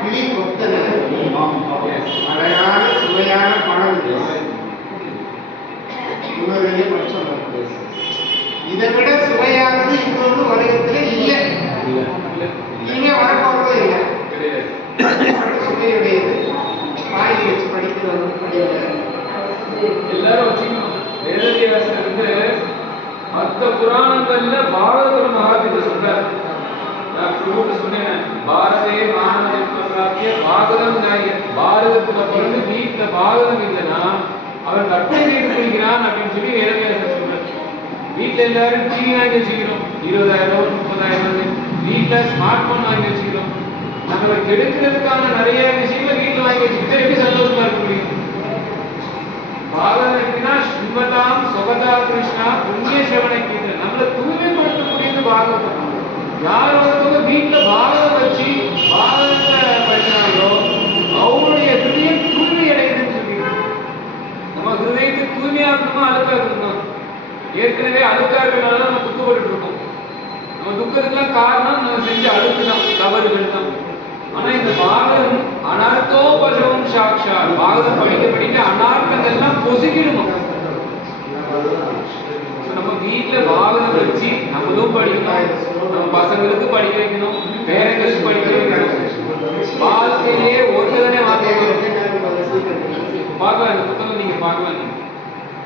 கிளி கொத்தன அழகான சுவையான படம் இவர்களே படிச்சோம். இதை விட சுவையானது இன்னொன்று உலகத்தில் இல்லை, இனிமே வரப்போறதும் இல்லை. சுவையுடையது வாய் வச்சு படிக்கிறது எல்லாரும் வச்சுக்கணும். வேதவியாசர் வந்து மற்ற புராணங்கள்ல பாரத மகாத்மியத்தை சொல்றார். நான் சொன்னேன், பாரதே மாணவ பாகதம் நாயகன். பாரதத்துல பிறந்து வீட்டுல பாகதம் இல்லைன்னா அவன் கற்பனை செய்து கொள்கிறான் அப்படின்னு சொல்லி வேதவியாசர் சொல்றார். வீட்டுல எல்லாரும் டிவி வாங்கி வச்சுக்கிறோம், 20,000 30,000. வீட்டுல ஸ்மார்ட் போன் வாங்கி வச்சுக்கிறோம். நம்மளை கெடுக்கிறதுக்கான நிறைய விஷயங்களை வீட்டுல வாங்கி வச்சுக்கிட்டு எப்படி சந்தோஷமா இருக்க முடியும்? பாகவதம் எப்படின்னா ஸ்ரீமதாம் சொகதா கிருஷ்ணா புண்ணிய சிரவண கீர்த்தனை. நம்மளை தூய்மைப்படுத்தக்கூடியது பாகவதம். யார் ஒருத்தவங்க வீட்டுல பாகவதம் வச்சு பாகவதத்தை படிக்கிறாங்களோ அவங்களுடைய ஹிருதயம் தூய்மை அடையுதுன்னு சொல்லிடுறோம். நம்ம ஹிருதயத்தை தூய்மையா இருக்கணுமா அழுக்கா இருக்கணுமா? ஏற்கனவே அழுக்கா இருக்கிறனால நம்ம துக்கப்பட்டு இருக்கோம். நம்ம துக்கத்துக்குலாம் காரணம் நம்ம செஞ்ச அழுக்கு தான், தவறுகள் தான். ஆனா இந்த பாகவதம் அனர்த்தோ பசவம் சாட்சா. பாகவதம் படிக்க படிக்க அனார்த்தங்கள்லாம் பொசுக்கிடுமா. நம்ம வீட்டுல பாகவதம் வச்சு நம்மளும் படிக்கணும், நம்ம பசங்களுக்கு படிக்க வைக்கணும், பேரங்களுக்கு படிக்க வைக்கணும். வாழ்க்கையிலே ஒருத்தரனே வாங்க பார்க்கலாம். இந்த புத்தகம் நீங்க பார்க்கலாம்.